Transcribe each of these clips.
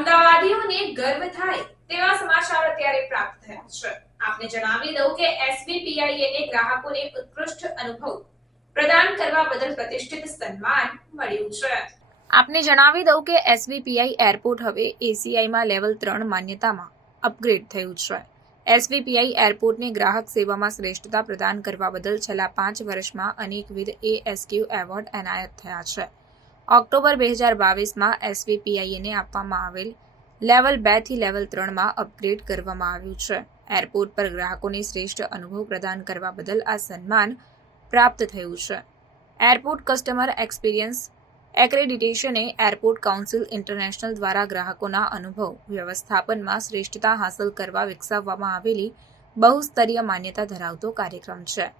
અમદાવાદીઓને ગર્વ થાય તેવા સમાચાર અત્યારે પ્રાપ્ત થયા છે. આપને જણાવી દઉં કે એસવીપીઆઈએ ગ્રાહકોને ઉત્કૃષ્ટ અનુભવ પ્રદાન કરવા બદલ પ્રતિષ્ઠિત સન્માન મળ્યું છે. આપને જણાવી દઉં કે એસવીપીઆઈ એરપોર્ટ હવે એસીઆઈમાં લેવલ 3 માન્યતામાં અપગ્રેડ થયું છે. એસવીપીઆઈ એરપોર્ટને ગ્રાહક સેવામાં શ્રેષ્ઠતા પ્રદાન કરવા બદલ છેલ્લા 5 વર્ષમાં અનેકવિધ એએસક્યુ એવોર્ડ એનાયત થયા છે. ઓક્ટોબર 2022માં એસવીપીઆઈને આપવામાં આવેલ લેવલ 2 થી લેવલ 3માં અપગ્રેડ કરવામાં આવ્યું છે. એરપોર્ટ પર ગ્રાહકોને શ્રેષ્ઠ અનુભવ પ્રદાન કરવા બદલ આ સન્માન પ્રાપ્ત થયું છે. એરપોર્ટ કસ્ટમર એક્સપિરિયન્સ એક્રેડિટેશને એરપોર્ટ કાઉન્સિલ ઇન્ટરનેશનલ દ્વારા ગ્રાહકોના અનુભવ વ્યવસ્થાપનમાં શ્રેષ્ઠતા હાંસલ કરવા વિકસાવવામાં આવેલી બહુસ્તરીય માન્યતા ધરાવતો કાર્યક્રમ છે.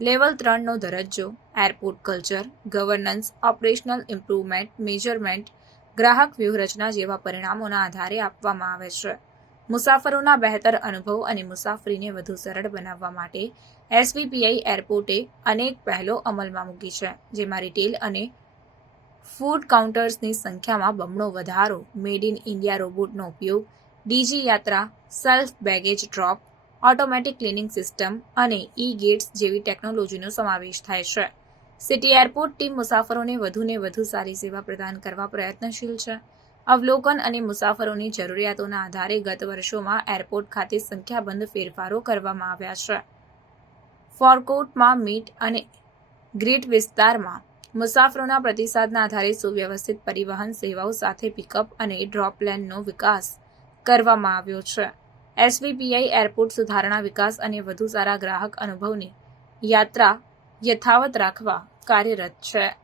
લેવલ 3નો દરજ્જો airport culture, governance, operational improvement, measurement, ગ્રાહક વ્યૂહરચના જેવા પરિણામોના આધારે આપવામાં આવે છે. મુસાફરોના બહેતર અનુભવ અને મુસાફરીને વધુ સરળ બનાવવા માટે એસવીપીઆઈ એરપોર્ટે અનેક પહેલો અમલમાં મૂકી છે, જેમાં રિટેલ અને ફૂડ કાઉન્ટર્સની સંખ્યામાં બમણો વધારો, મેડ ઇન ઇન્ડિયા રોબોટનો ઉપયોગ, ડીજી યાત્રા, self baggage drop, automatic cleaning system અને ઈ-ગેટ્સ જેવી ટેકનોલોજીનો સમાવેશ થાય છે. સિટી એરપોર્ટ ટીમ મુસાફરોને વધુને વધુ સારી સેવા પ્રદાન કરવા પ્રયત્નશીલ છે. અવલોકન અને મુસાફરોની જરૂરિયાતોના આધારે ગત વર્ષોમાં એરપોર્ટ ખાતે સંખ્યાબંધ ફેરફારો કરવામાં આવ્યા છે. ફોરકોર્ટમાં મીટ અને ગ્રીટ વિસ્તારમાં મુસાફરોના પ્રતિસાદના આધારે સુવ્યવસ્થિત પરિવહન સેવાઓ સાથે પિકઅપ અને ડ્રોપ લેનનો વિકાસ કરવામાં આવ્યો છે. એસવીપીઆઈ એરપોર્ટ સુધારણા, વિકાસ અને વધુ સારા ગ્રાહક અનુભવની યાત્રા યથાવત રાખવા કાર્યરત છે.